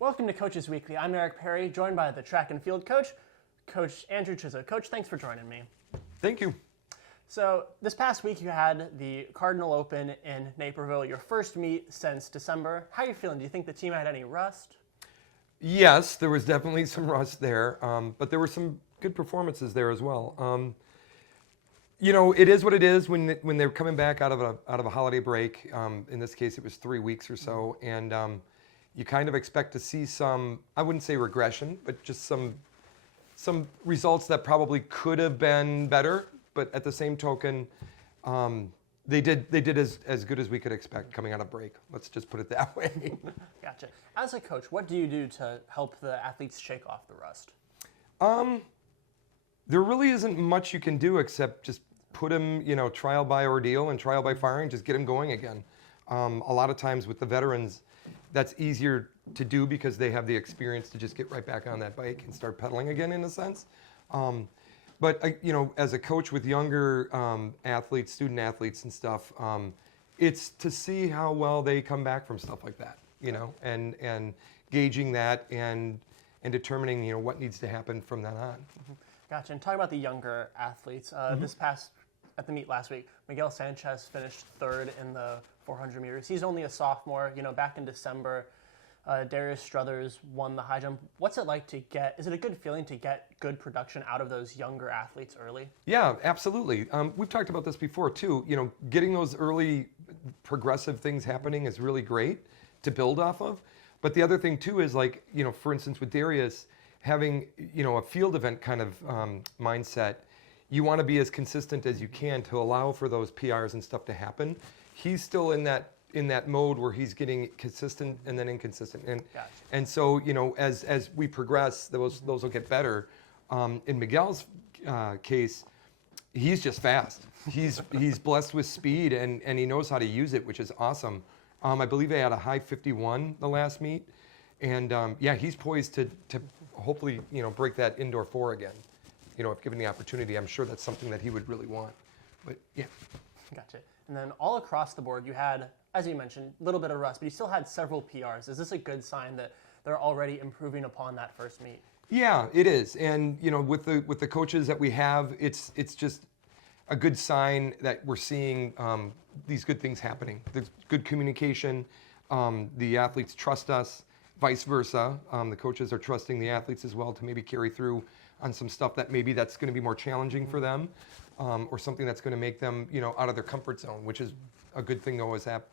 Welcome to Coaches Weekly. I'm Eric Perry, joined by the track and field coach, Coach Andrew Chizzo. Coach, thanks for joining me. Thank you. So this past week you had the Cardinal Open in Naperville, your first meet since December. How are you feeling? Do you think the team had any rust? Yes, there was definitely some rust there, but there were some good performances there as well. It is what it is when they're coming back out of a holiday break. In this case, it was 3 weeks or so, and you kind of expect to see some, I wouldn't say regression, but just some results that probably could have been better. But at the same token, they did as good as we could expect coming out of break. Let's just put it that way. Gotcha. As a coach, what do you do to help the athletes shake off the rust? There really isn't much you can do except just put them, trial by ordeal and trial by firing, just get them going again. A lot of times with the veterans, that's easier to do because they have the experience to just get right back on that bike and start pedaling again, in a sense. But as a coach with younger athletes, student athletes and stuff, it's to see how well they come back from stuff like that, and gauging that and determining, what needs to happen from then on. Mm-hmm. Gotcha. And talking about the younger athletes, this past, at the meet last week, Miguel Sanchez finished third in the 400 meters. He's only a sophomore. Back in December, Darius Struthers won the high jump. What's it like to is it a good feeling to get good production out of those younger athletes early? Yeah, absolutely. We've talked about this before too. Getting those early progressive things happening is really great to build off of. But the other thing too is for instance, with Darius, having, a field event kind of mindset, you want to be as consistent as you can to allow for those PRs and stuff to happen. He's still in that mode where he's getting consistent and then inconsistent. And so, as we progress, those will get better. In Miguel's case, he's just fast. He's blessed with speed and he knows how to use it, which is awesome. I believe he had a high 51 the last meet. And he's poised to hopefully, break that indoor 4 again. If given the opportunity, I'm sure that's something that he would really want. But yeah. Gotcha. And then all across the board, you had, as you mentioned, a little bit of rust, but you still had several PRs. Is this a good sign that they're already improving upon that first meet? Yeah, it is. And with the coaches that we have, it's just a good sign that we're seeing these good things happening. There's good communication. The athletes trust us. Vice versa. The coaches are trusting the athletes as well to maybe carry through on some stuff that maybe that's going to be more challenging for them, or something that's going to make them, out of their comfort zone, which is a good thing to always have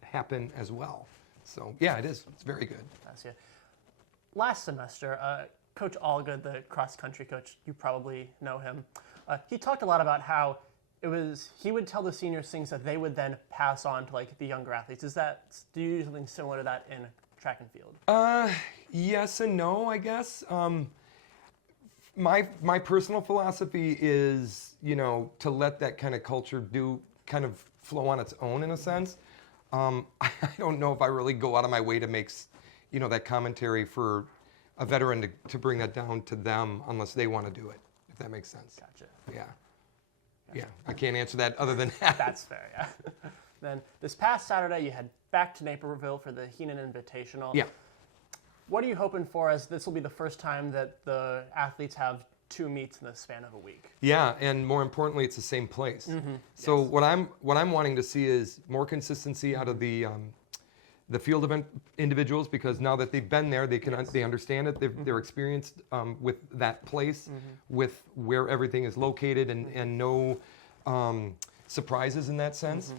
happen as well. So yeah, it is. It's very good. That's it. Last semester, Coach Allgood, the cross-country coach, you probably know him. He talked a lot about how he would tell the seniors things that they would then pass on to the younger athletes. Do you do something similar to that in track and field? Yes and no, I guess. My personal philosophy is, to let that kind of culture kind of flow on its own, in a sense. I don't know if I really go out of my way to make, that commentary for a veteran to bring that down to them unless they want to do it, if that makes sense. Gotcha. Yeah. Gotcha. Yeah, I can't answer that other than that. That's fair, yeah. Then this past Saturday, you head back to Naperville for the Heenan Invitational. Yeah. What are you hoping for, as this will be the first time that the athletes have 2 meets in the span of a week? Yeah, and more importantly, it's the same place. Mm-hmm. So yes. what I'm wanting to see is more consistency out of the field event individuals, because now that they've been there, they understand it. They're experienced with that place, with where everything is located, and no surprises in that sense.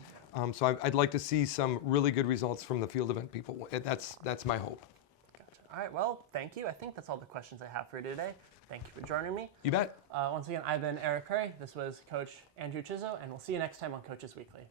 So I'd like to see some really good results from the field event people. That's my hope. Gotcha. All right, well, thank you. I think that's all the questions I have for you today. Thank you for joining me. You bet. Once again, I've been Eric Perry. This was Coach Andrew Chizzo, and we'll see you next time on Coaches Weekly.